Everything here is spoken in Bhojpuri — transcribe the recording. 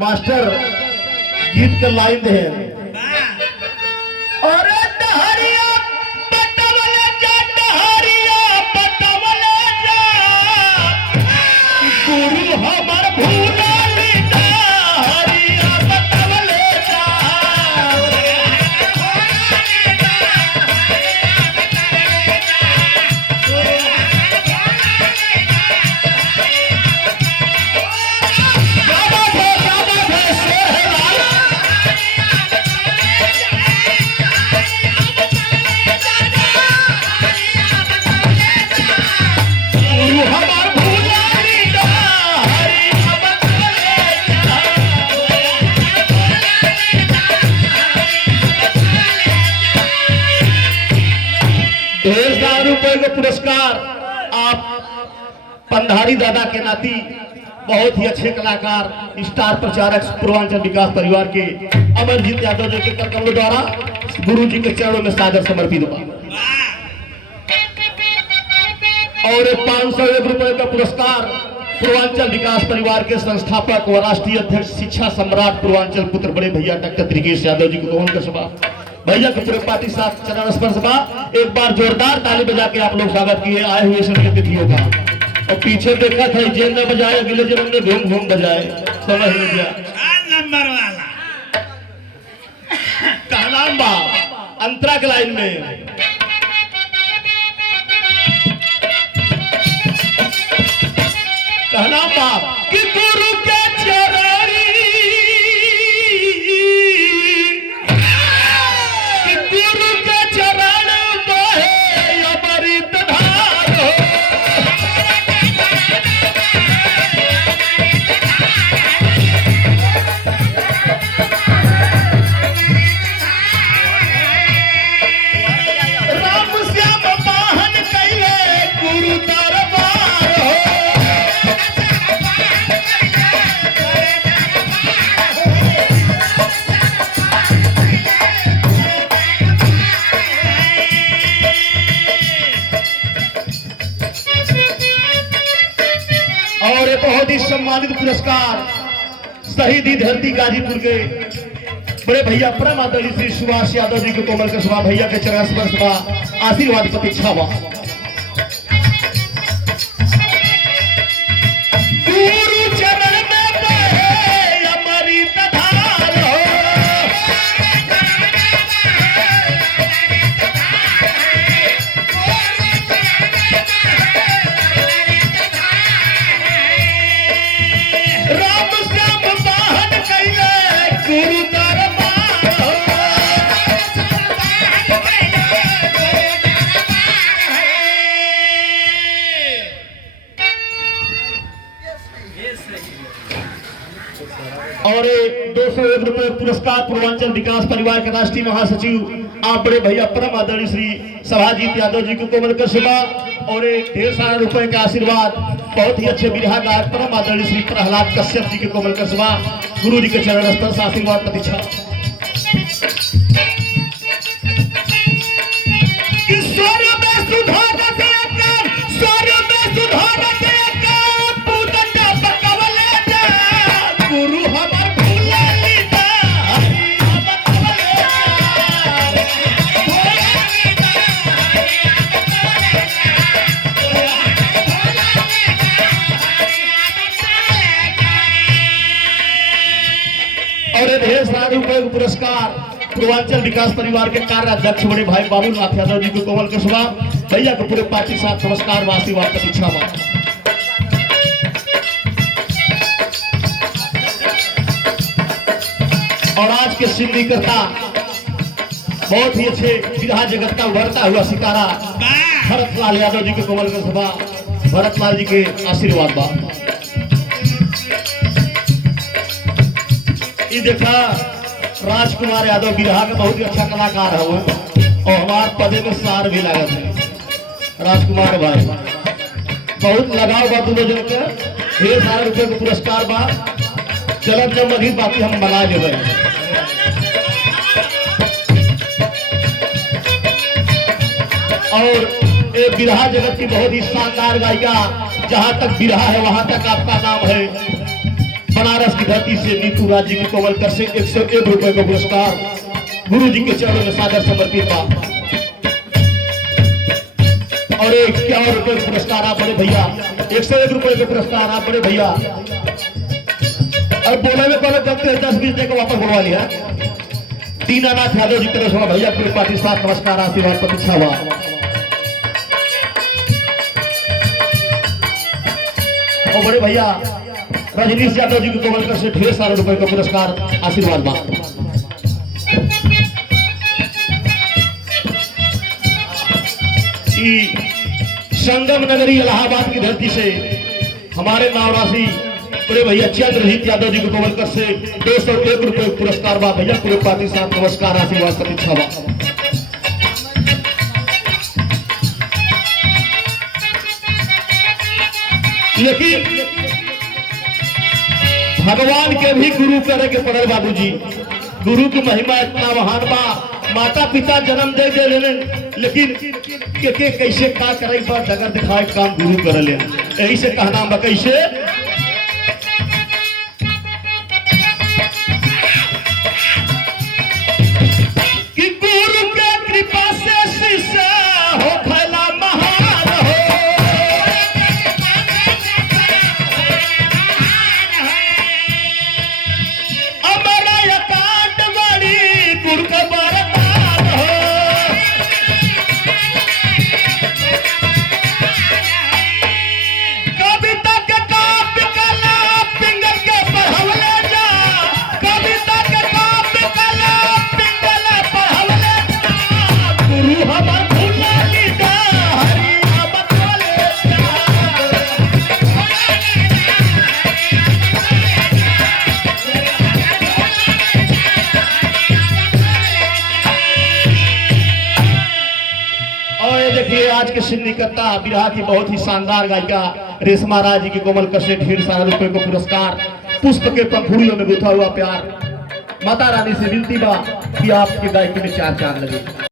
मास्टर गीत के लाइन दे और डहरिया पटवले जा डहरिया पटवले जा गुरु हमर भूलाली डहरिया पटवले जा ₹1000 का पुरस्कार आप पंधारी दादा के नाती बहुत ही अच्छे कलाकार स्टार प्रचारक पूर्वांचल विकास परिवार के अमरजीत यादव जी के करकमलों द्वारा गुरु जी के चरणों में सादर समर्पित हुआ। और ₹501 का पुरस्कार पूर्वांचल विकास परिवार के संस्थापक व राष्ट्रीय अध्यक्ष शिक्षा सम्राट पूर्वांचल पुत्र बड़े भैया डॉक्टर त्रिकेश यादव जी को कौन कर सभा भैया के पूरे पार्टी साथ चरण स्पर्श बा। एक बार जोरदार ताली बजा के आप लोग स्वागत किए आए हुए सभी तिथियों का। और पीछे देखा था जेल में बजाए अगले जन्म में घूम घूम बजाए समझ नहीं गया नंबर वाला कहना बा अंतरा के लाइन में कहना बा कि गुरु के चरणी कि गुरु के चरण बहे अमृत धार हो। राम श्याम पाहन कैले गुरु दरबार हो। और एक बहुत ही सम्मानित पुरस्कार शहीदी धरती गाजीपुर के बड़े भैया परम आदरणीय श्री सुभाष यादव जी के कोमल के सभा भैया के चरण स्पर्श बा आशीर्वाद प्रतीक्षा बा। गुरु चरण में बहे अमृत धार हो। राम श्याम पाहन कैले गुरु दरबार हो। और ₹201 पुरस्कार पूर्वांचल विकास परिवार के राष्ट्रीय महासचिव आप बड़े भैया परम आदरणीय श्री सभाजीत यादव जी को कोमल कर सुबह। और एक ढेर सारा रुपए का आशीर्वाद बहुत ही अच्छे बिरहा गायक परम आदरणीय श्री प्रहलाद कश्यप जी के कोमल कर सुबह गुरु जी के चरण स्पर्श आशीर्वाद प्रतीक्षा। गुरु हमर भूलाली और ढेर सारा रुपए का पुरस्कार पूर्वांचल विकास परिवार के कार्याध्यक्ष बड़े भाई बाबूनाथ यादव जी को कोमल के सुबह भैया के पूरे पार्टी साथ नमस्कार व आशीर्वाद प्रतीक्षा बा। और आज के सिंधिकर्ता बहुत ही अच्छे विधा जगत का उभरता हुआ सितारा भरतलाल यादव जी के कोमल के सभा भरतलाल जी के आशीर्वाद बा। ये देखा राजकुमार यादव बिरहा का बहुत ही अच्छा कलाकार है और हमारे पदे में सार भी लागत है। राजकुमार भाई बहुत लगाव बा दोनों जन के ढेर सारे रुपए के पुरस्कार बा। चलब जब मजीद बाकी हम बना देवे। और एक बिरहा जगत की बहुत ही शानदार गायिका, जहां तक बिरहा है वहां तक आपका नाम है। बनारस बनारस की धरती से नीतू राज जी की कोमल कर से 101 रुपए का पुरस्कार गुरु जी के चरणों में सादर समर्पित बा। और 51 रुपए का पुरस्कार आप बड़े भैया, 101 रुपए का पुरस्कार आप बड़े भैया। और बोले में कौन गलती है 10-20 दे को वापस बुलवा लिया। दीनानाथ यादव जी की तरफ से भैया पूरे पार्टी साथ नमस्कार आशीर्वाद प्रतीक्षा हुआ। और बड़े भैया रजनीश यादव जी की कोमल कर से ढेर सारे रुपए का पुरस्कार आशीर्वाद बा। संगम नगरी इलाहाबाद की धरती से हमारे नावरासी बड़े भैया चंद्रजीत यादव जी को कोमल कर से 201 रुपए पुरस्कार बा। भैया पूरे पार्टी साथ नमस्कार आशीर्वाद प्रतीक्षा बा। लेकिन भगवान के भी गुरु करे के पड़ल बाबूजी। गुरु की महिमा इतना महान बा। माता पिता जन्म दे दे लेने, लेकिन के कैसे का करे बा डगर दिखाए काम गुरु कर ले। यही से कहना बा कैसे कि गुरु के कृपा से शिष्य हो भला महान हो। आज के सिन्निकर्ता बिरहा की बहुत ही शानदार गायिका रेशमा राय जी की कोमल कर से ढेर सारा रुपए को पुरस्कार। पुष्प के पंखुड़ियों में गुथा हुआ प्यार। माता रानी से विनती बा कि आपके गायकी में चार चांद लगे।